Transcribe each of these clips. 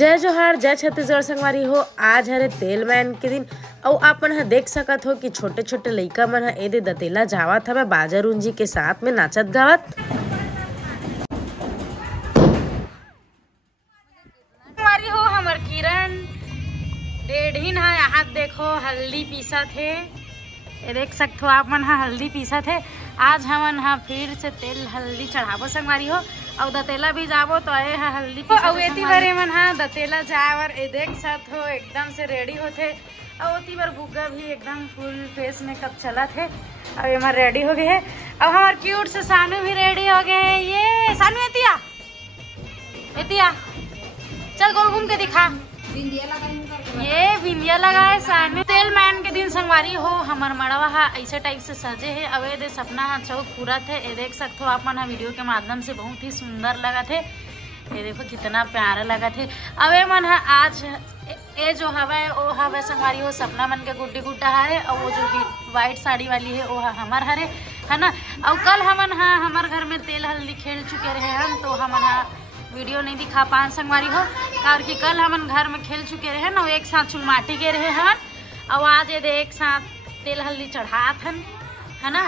जय जोहार, जय छत्तीसगढ़ संगवारी हो। आज हरे तेल मैन के दिन और आप मन ह देख सकत हो कि छोटे छोटे लइका मन ह एदे दतेला जावत हवे बाजा रुंजी के साथ में नाचत गावत। संगवारी हो हमर किरण डेढ़िन है यहाँ देखो हल्दी पीसा थे। ये देख सकते हो आप मन हा हल्दी पीसा थे। आज हमन हा फिर से तेल हल्दी चढ़ाबो संगवारी हो और दतेला भी जाबो तो आए हा हल्दी और एती बारे मन हा दतेला जावर ए देख सकते हो एकदम से रेडी होथे और ओती बार गुग्गा भी एकदम फुल फेस मेकअप चला थे और एमा रेडी हो गए है। अब हमार क्यूट से सानू भी रेडी हो गए है। ये सानू एतिया एतिया चल गोल घूम के दिखा। ये बिंदिया लगाए सानू। तेल मैन के दिन संगवारी हो हमर मड़वा हा ऐसे टाइप से सजे है। अब दे सपना हा चौक पूरा थे। ये देख सकते हो आप मन वीडियो के माध्यम से बहुत ही सुंदर लगा थे। ये देखो कितना प्यारा लगा थे। अब मन हा आज ये जो हवा वो हवा संगवारी हो सपना मन के गुड्डी गुड्डा हरे और वो जो व्हाइट साड़ी वाली है वो हमार हरे है ना। और कल हमन हा हमार घर में तेल हल्दी खेल चुके रहे हम तो हमन हा वीडियो नहीं दिखा पान संगवारी हो कारण कि कल हमन घर में खेल चुके रहे ना एक साथ चुलमाटी के रहे हन और आज ये एक साथ तेल हल्दी चढ़ात हन है ना।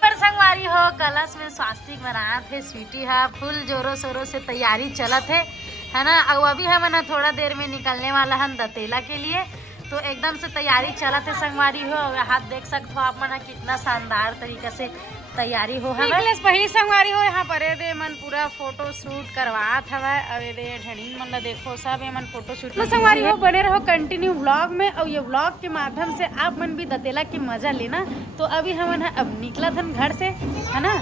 पर संगवारी हो कलश में स्वास्तिक बनात है स्वीटी हा फुल जोरों शोरों से तैयारी चलत है ना। और अभी हमन थोड़ा देर में निकलने वाला हन दतेला के लिए तो एकदम से तैयारी चलत है संगवारी हो। हाथ देख सकते हो आप मन कितना शानदार तरीके से तैयारी हो हवे। पहली संगवारी हो यहाँ पर दे मन पूरा फोटो शूट करवात हवे। अब दे ढेड़ीन मन ला देखो सब मन फोटो शूट तो संगवारी हो बने रहो कंटिन्यू व्लॉग में और ये व्लॉग के माध्यम से आप मन भी दतेला की मजा लेना। तो अभी हमन अब निकला था घर से है ना।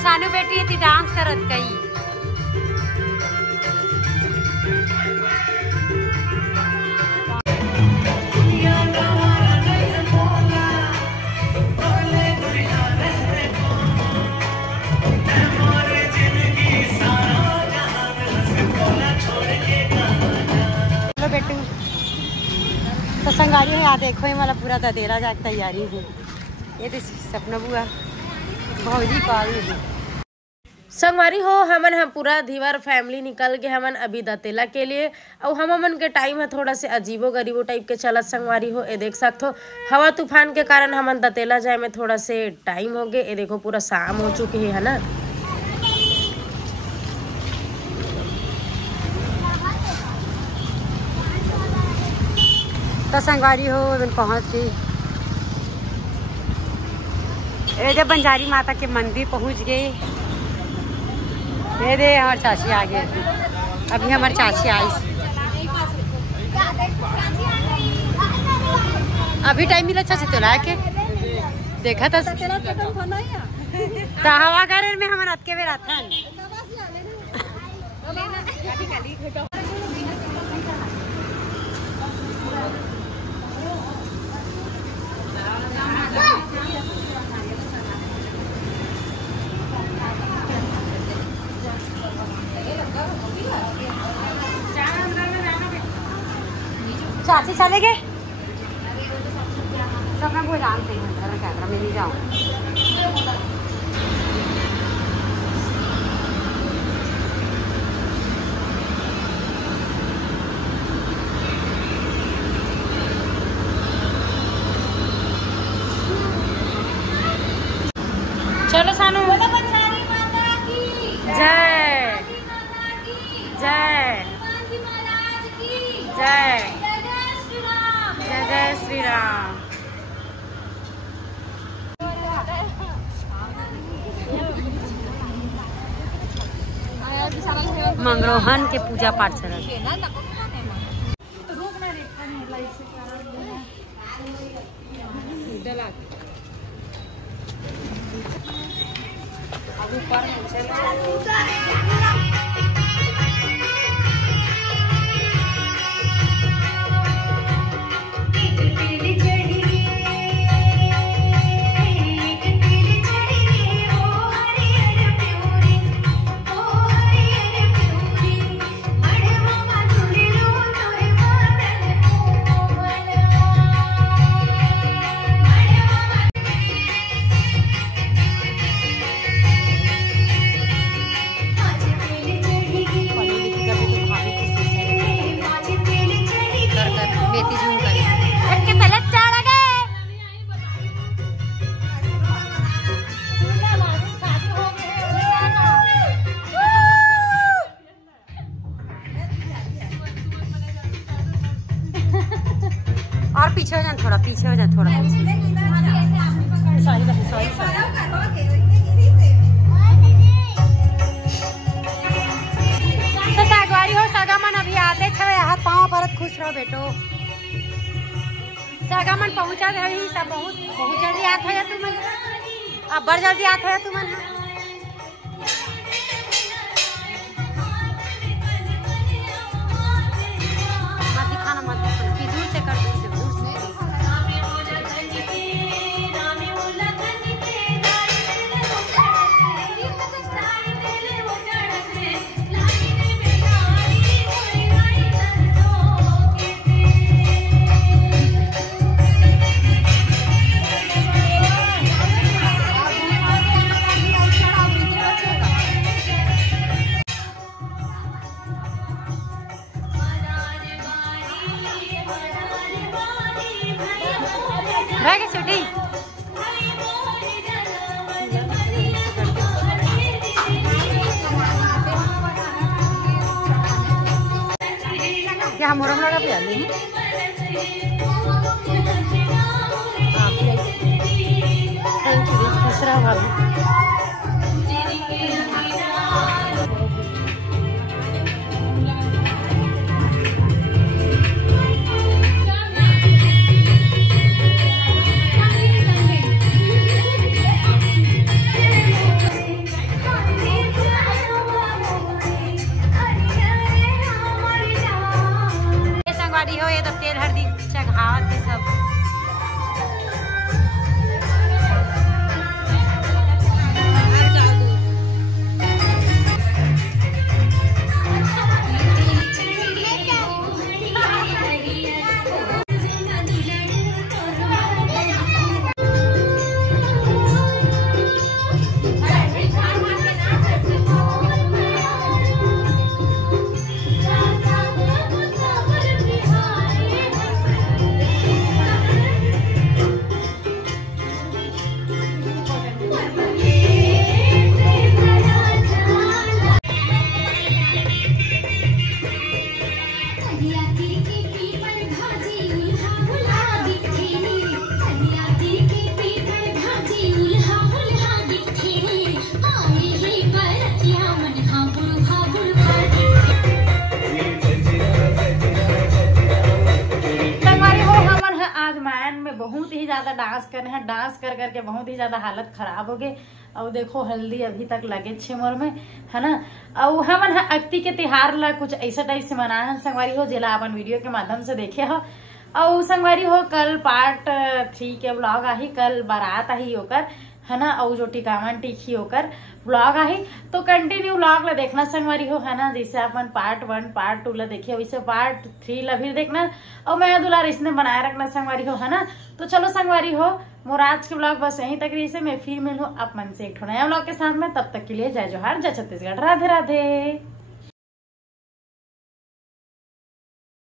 सानू बेटी थी डांस करत कई बेटू तो संगारी है। यहाँ देखो ये वाला पूरा दतेला जाके तैयारी है। ये तो सपना बुआ भौजी कॉल संगवारी हो हमन हम पूरा धीवर फैमिली निकल के हमन अभी दतेला के लिए और हमन के टाइम है थोड़ा से अजीबो गरीबो टाइप के चलत संगवारी हो। ये देख सकते हो हवा तूफान के कारण हमन दतेला जाए में थोड़ा से टाइम हो गए। ये देखो पूरा शाम हो चुकी है ना। तो संगवारी हो पहुँच गई ये बंजारी माता के मंदिर पहुँच गए। ये दे हमारे चाची आ गए। अभी हमारे चाची आई अभी टाइम मिला अच्छा से तो ला के देखा था हवा घर में हमारा अटके हुए रहता है। चलेंगे सब मैं वो जानते हैं कैमरा में नहीं जाऊँ। चलो सानू जय जय जय जय जय श्री राम। मंगरोहन के पूजा पाठ चल रहा और पीछे हो जाए थोड़ा, पीछे हो जाए थोड़ा। तो सागवारी हो सागामन अभी आते छे हाथ पाँव परत खुश रहो बेटो। सागामन पहुँचा रही सब बहुत जल्दी आत हो तुम अब बड़ जल्दी आत हो तुम मत दिखाना मत दूर से कर दूर से रह गए छुट्टी। क्या मोरम लगा पे आली दूसरा वाला हो ये तो तेल हल्दी चढ़ावत है सब। बहुत ही ज़्यादा डांस कर रहे हैं, डांस कर करके बहुत ही ज़्यादा हालत खराब हो गई। और देखो हल्दी अभी तक लगे छे मोर में है ना। और हमन अक्ति के तिहार ला कुछ ऐसा टाइप से मनाए हैं संगवारी हो, जिला अपन वीडियो के माध्यम से देखे हो। और संगवारी हो कल पार्ट 3 के ब्लॉग आई, कल बारात आई होकर है ना, और जो टिकावन टीखी होकर व्लॉग आई तो कंटिन्यू व्लॉग ला देखना संगवारी हो, है ना। जैसे अपन पार्ट 1 पार्ट 2 ला देखिए वैसे पार्ट 3 ला भी देखना, और मैं दुलार इसने बनाए रखना संगवारी हो, है ना। तो चलो संगवारी हो, मोर आज के व्लॉग बस यहीं तक रही से। मैं फिर मिलूं आप मन से एक नया व्लॉग के साथ में, तब तक के लिए जय जोहार, जय छत्तीसगढ़, राधे राधे।